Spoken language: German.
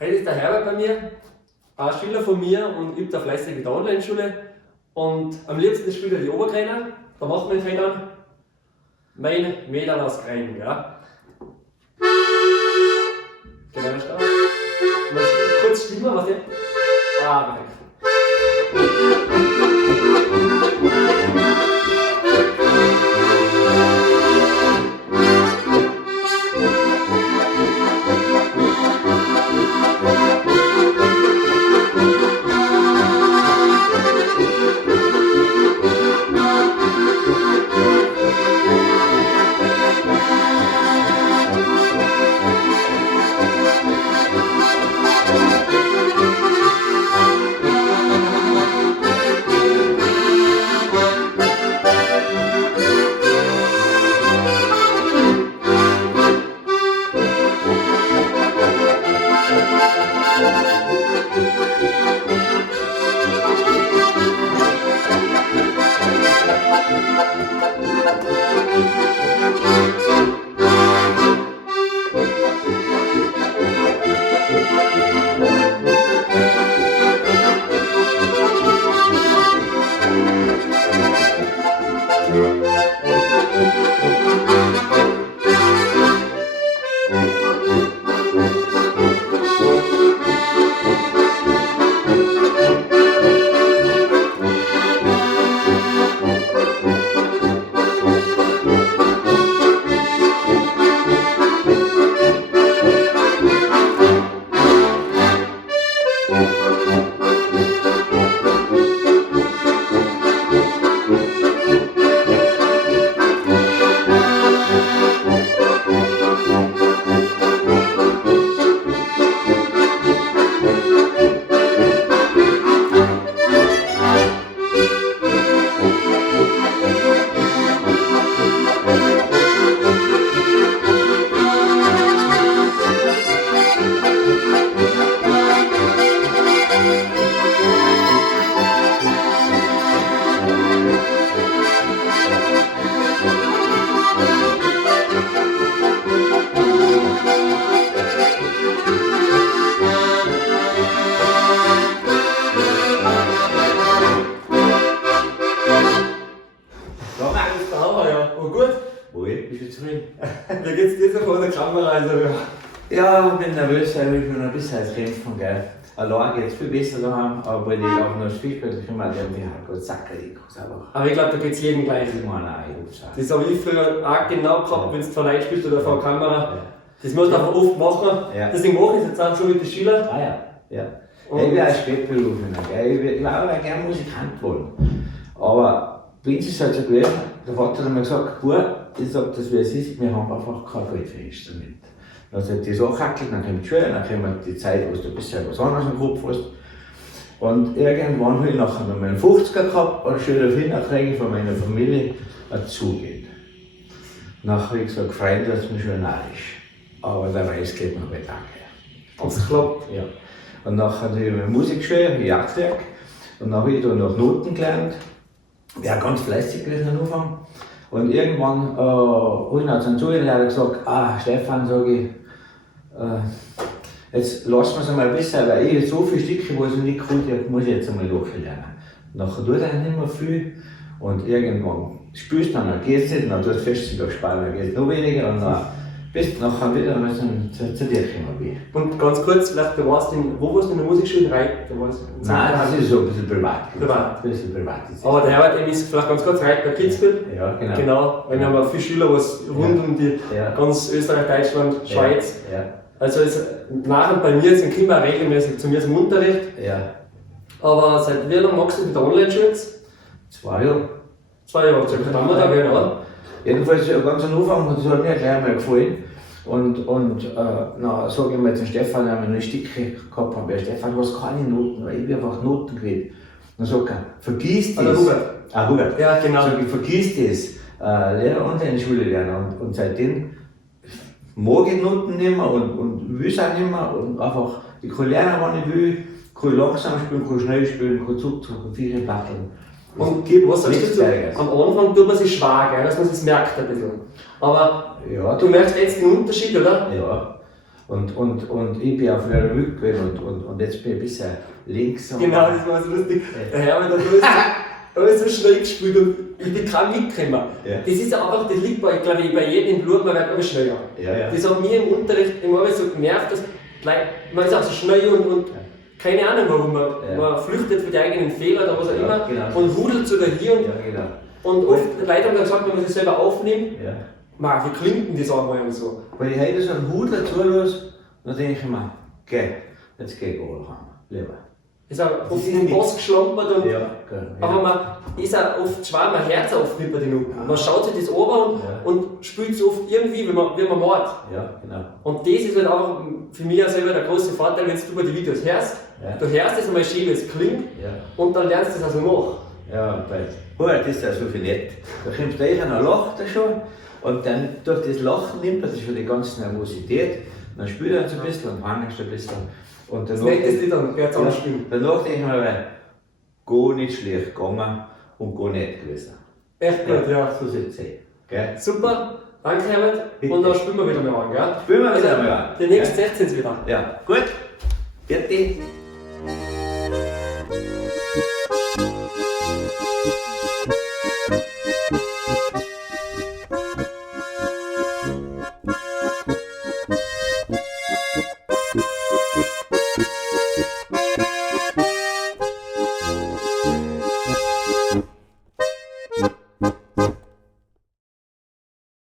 Heute ist der Herbert bei mir, ein Schüler von mir und übt eine fleißige in der Online-Schule. Und am liebsten spielt er die Oberkräne. Da macht man heute dann mein Mädel aus Kränen. Ja? Genau, da steht. Kurz stimmen, was der. Perfekt. Wie geht's dir so vor der Kamera? Also, ja, ich bin nervös, weil ich bin ein bisschen als kämpfen, gell. Allein geht es viel besser daheim, aber wenn ich auf einer Spielplatz komme, dann bin ich halt gut sackelig. Aber ich glaube, da geht es jedem gleich. Ich meine, auch. Das habe ich früher auch genau gehabt, wenn du vor Leuten spielst oder vor der Kamera. Ja. Das musst du einfach oft machen. Ja. Deswegen mache ich es jetzt auch schon mit den Schülern. Ah ja, ja. Ich bin ein Spätberufener, ich würde auch gerne Musikant wollen. Aber bei uns ist es halt so gewesen, der Vater hat mir gesagt, ich sage das wie es ist, wir haben einfach kein Geld für Instrument. Dann hat die Sache hackelt, dann kommt die Schule, dann kommt die Zeit, wo du ein bisschen was anderes im Kopf hast. Und irgendwann habe ich nachher noch meinen 50er gehabt und schon darauf hin kriege ich von meiner Familie ein Zugehen. Nachher habe ich gesagt, Freunde, das ist mir schon narrisch. Aber der Rest geht mir bei Danke. Hat's geklappt? Ja. Und nachher habe ich meine Musikschule, Jagdwerk. Und dann habe ich da noch Noten gelernt. Ja, ganz fleißig gewesen am Anfang. Und irgendwann habe ich dann zu ihm gesagt, Stefan, sage ich, jetzt lassen wir es einmal besser, weil ich so viele Stücke, die ich nicht konnte, muss ich jetzt einmal lernen. Nachher tut er nicht mehr viel und irgendwann spielst du dann geht es nicht, dann tust du fest auf Sparen, dann geht es noch weniger und dann bist du nachher wieder zu dir gekommen. Und ganz kurz, vielleicht, wo warst du in der Musikschule? Nein, das ist so ein bisschen privat. Privat? Ein bisschen privat. Aber der Herbert ist vielleicht ganz kurz Reit bei Kitzbühel. Ja, genau. Genau, weil wir haben auch viele Schüler, was rund um die ganz Österreich, Deutschland, Schweiz. Ja. Also nachher bei mir sind Kinder regelmäßig zu mir zum Unterricht. Ja. Aber seit wie lange machst du mit der Online-Schule? 2 Jahre. 2 Jahre, da haben wir da genau. Jedenfalls ganz am Anfang hat es mir gleich mal gefallen. Und dann sage ich mal zum Stefan, wenn wir noch Stücke gehabt haben, Stefan, du hast keine Noten, weil ich einfach Noten gewählt. Dann sagt er, vergiss das. Hubert. Ja, genau. Sag ich, vergiss das. Lehrer Online-Schule lernen. Und seitdem mag ich Noten nicht mehr und will es auch nicht mehr. Und einfach, ich kann lernen, wann ich will, kann langsam spielen, kann schnell spielen, kann zurück, kann viel batteln. Und was sagst du? Am Anfang tut man sich schwer, dass man es merkt ein bisschen. Aber ja, du merkst jetzt den Unterschied, oder? Ja. Und ich bin auf einer Rückwärts und jetzt bin ich ein bisschen links. Genau, das war so lustig. Der Herbert hat alles so schnell gespielt und ich bin kaum mitgekommen. Ja. Das ist einfach, das liegt bei, glaube ich, bei jedem im Blut, man wird immer schneller. Ja. Das hat mir im Unterricht immer so genervt, dass man ist auch so schnell und keine Ahnung warum, man flüchtet von den eigenen Fehlern oder was auch immer genau. und hudelt so dahin. Ja, genau. Und oft, die Leute haben dann gesagt, wenn man sich selber aufnimmt, Ja. wie klingt denn das einmal und so. Wenn ich heute so einen Hudler zulasse, dann denke ich mir, geh, jetzt geh ich heim, lieber. Ist auch oft in den Pass geschlampert und Ja. aber man ist auch oft schwer, man hört es oft nicht bei den Nutten. Man schaut sich das an und spielt es oft irgendwie, wie man macht. Ja, genau. Und das ist halt auch für mich auch selber der große Vorteil, wenn du über die Videos hörst. Ja. Du hörst es einmal schön, wie es klingt und dann lernst du es also nach. Ja, weil, das ist ja so viel nett. Da kommst du dann lacht er schon und dann durch das Lachen nimmt man sich für die ganze Nervosität, dann spielt er so ein bisschen und panischst ein bisschen. Und Das danach, Netteste dann, wer zusammen spielen. danach denke ich mir, gar nicht schlecht gegangen und gar nicht gewesen. Echt gut, ja. So soll es sein. Gell? Super, danke Herbert. Bitte. Und dann spielen wir wieder mal an, gell? Spielen wir wieder mal an. Die nächsten 16 wieder. Ja, gut. Fertig.